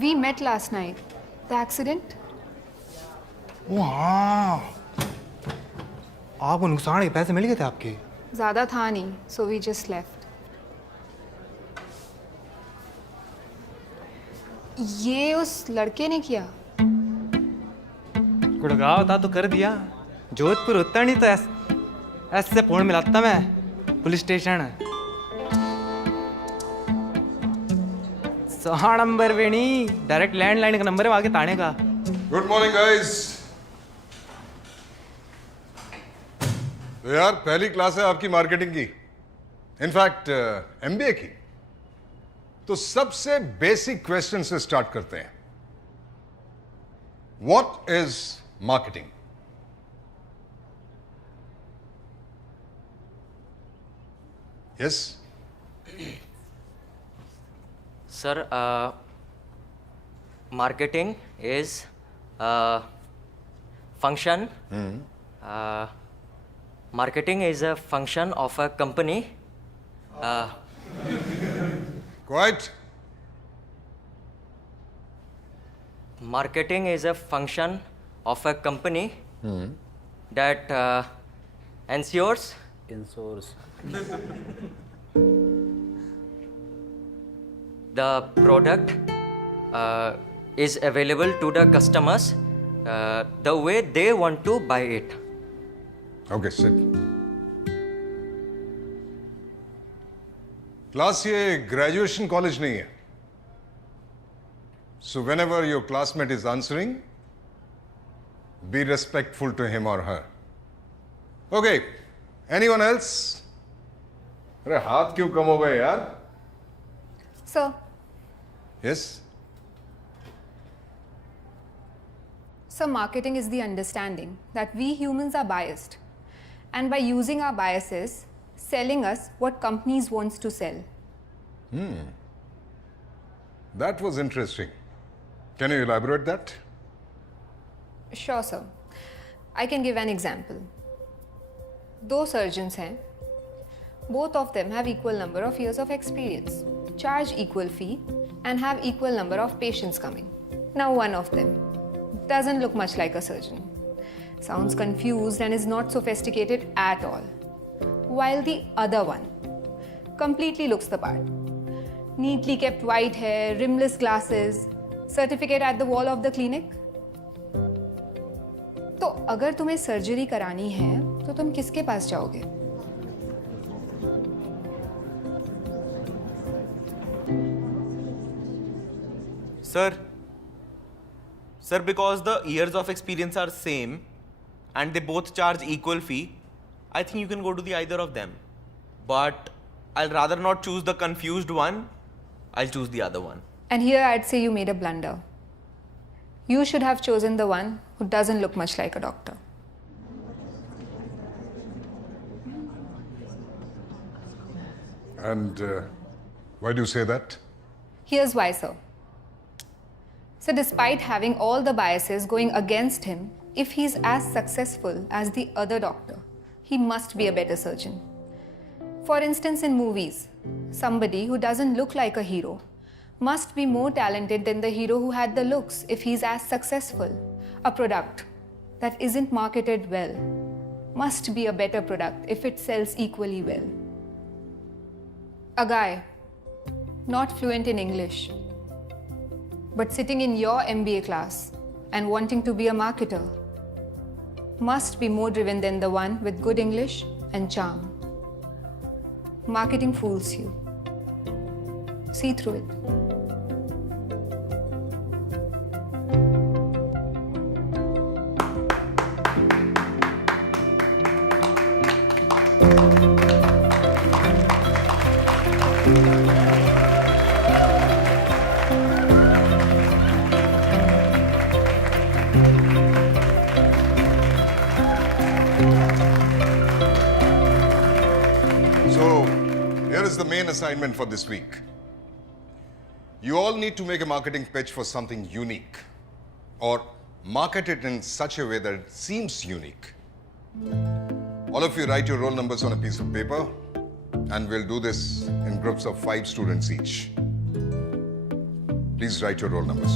We met last night. The accident? ओ हाँ, आपको नुकसान के पैसे मिल गए थे आपके? ज़्यादा था नहीं, so we just left. ये उस लड़के ने किया? गुड़गांव था तो कर दिया। जोधपुर होता नहीं तो ऐसे फोन मिलाता मैं पुलिस स्टेशन। 100 नंबर पे नहीं, डायरेक्ट लैंडलाइन का नंबर है वहाँ के थाने का। Good morning guys. तो यार पहली क्लास है आपकी मार्केटिंग की, इनफैक्ट एमबीए की। तो सबसे बेसिक क्वेश्चन से स्टार्ट करते हैं। What is marketing? Yes Sir, marketing is a function. Marketing is a function of a company. Quite. Marketing is a function of a company that ensures the product is available to the customers the way they want to buy it. Okay sit. Class ये graduation college नहीं है, so whenever your classmate is answering be respectful to him और her. Okay, anyone else? अरे हाथ क्यों कम हो गए यार? Sir, yes. So marketing is the understanding that we humans are biased, and by using our biases, selling us what companies wants to sell. That was interesting. Can you elaborate that? Sure, sir. I can give an example. दो surgeons हैं. Both of them have equal number of years of experience, charge equal fee, and have equal number of patients coming. Now one of them doesn't look much like a surgeon, sounds confused and is not sophisticated at all, while the other one completely looks the part. Neatly kept white hair, rimless glasses, certificate at the wall of the clinic. तो अगर तुम्हें surgery करानी है तो तुम किसके पास जाओगे? Sir, because the years of experience are same and they both charge equal fee, I think you can go to the either of them. But I'll rather not choose the confused one. I'll choose the other one. And here I'd say you made a blunder. You should have chosen the one who doesn't look much like a doctor. And why do you say that? Here's why, sir. So despite having all the biases going against him, if he's as successful as the other doctor, he must be a better surgeon. For instance, in movies, somebody who doesn't look like a hero must be more talented than the hero who had the looks if he's as successful. A product that isn't marketed well must be a better product if it sells equally well. A guy not fluent in English, but sitting in your MBA class and wanting to be a marketer must be more driven than the one with good English and charm. Marketing fools you. See through it. So, here is the main assignment for this week. You all need to make a marketing pitch for something unique, or market it in such a way that it seems unique. All of you write your roll numbers on a piece of paper, and we'll do this in groups of 5 students each. Please write your roll numbers.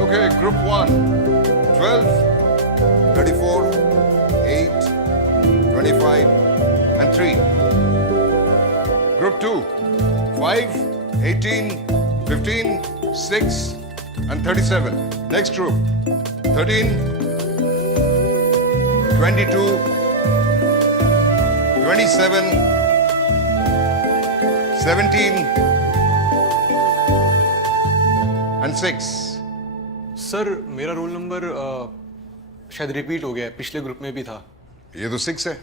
Okay, group 1, 12, 34, 8, 25, and 3. Group 2, 5, 18, 15, 6, and 37. Next group, 13, 22, 27, 17, and 6. Sir मेरा roll number शायद repeat हो गया है, पिछले group में भी था। ये तो 6 है।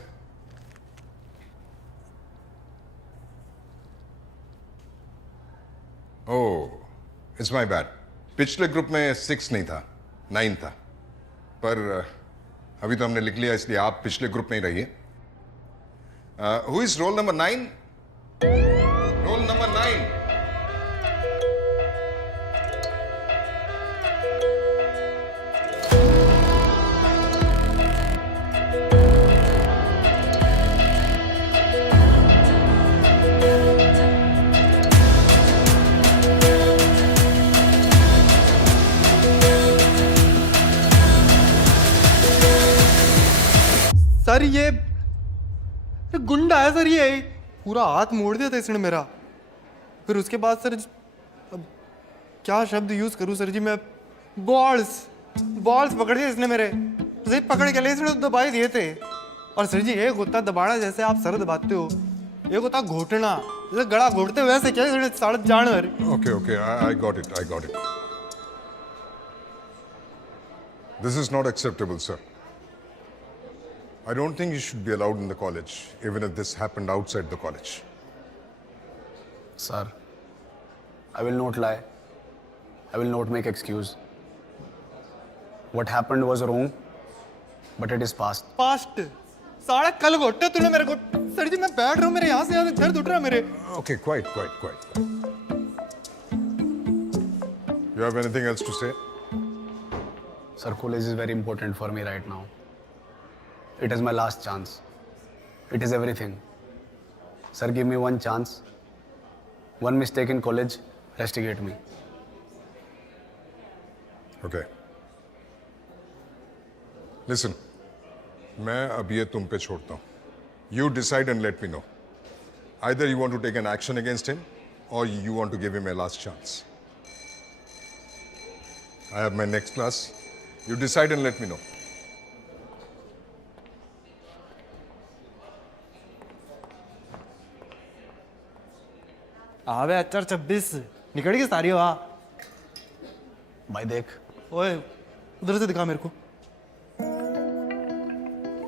ओह, इट्स माय बैड। पिछले ग्रुप में 6 नहीं था, 9 था। पर अभी तो हमने लिख लिया, इसलिए आप पिछले ग्रुप में ही रहिए। Who is roll number 9? Roll number 9। Sir ये गुंडा है सर, ये पूरा हाथ मोड़ दिया था इसने मेरा। फिर उसके बाद सर अब क्या शब्द यूज करूं सर जी मैं, बॉल्स पकड़ दिए इसने मेरे, सही पकड़ के ले इसने दबाए दिए थे। और सर जी एक होता दबाना जैसे आप सर दबाते हो, एक होता घोटना जैसे गला घोटते वैसे क्या इसने साढ़े जानवर। Okay, I got it. This is not acceptable, sir. I don't think you should be allowed in the college, even if this happened outside the college. Sir, I will not lie. I will not make excuse. What happened was wrong, but it is past. Past साढ़े कल घोटे तूने मेरे को। Sir जी मैं बैठ रहा हूँ, मेरे यहाँ से यहाँ दर्द उठ रहा है मेरे। Okay, quiet. You have anything else to say? Sir, college is very important for me right now. It is my last chance. It is everything. Sir, give me one chance. One mistake in college, rustigate me. Okay. Listen, मैं अब ये तुम पे छोड़ता हूँ. You decide and let me know. Either you want to take an action against him, or you want to give him a last chance. I have my next class. You decide and let me know. आवे HR 26 निकल गई सारी हवा। भाई देख, ओए उधर से दिखा मेरे को।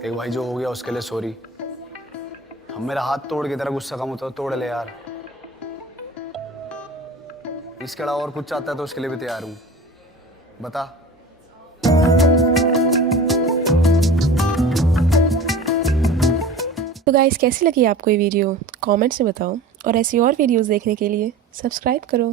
एक भाई जो हो गया उसके लिए सॉरी। हम मेरा हाथ तोड़ के तेरा गुस्सा कम होता है, तोड़ ले यार। इसके अलावा और कुछ चाहता है तो उसके लिए भी तैयार हूँ, बता। तो गाइस कैसी लगी आपको ये वीडियो कमेंट्स में बताओ, और ऐसी और वीडियोस देखने के लिए सब्सक्राइब करो।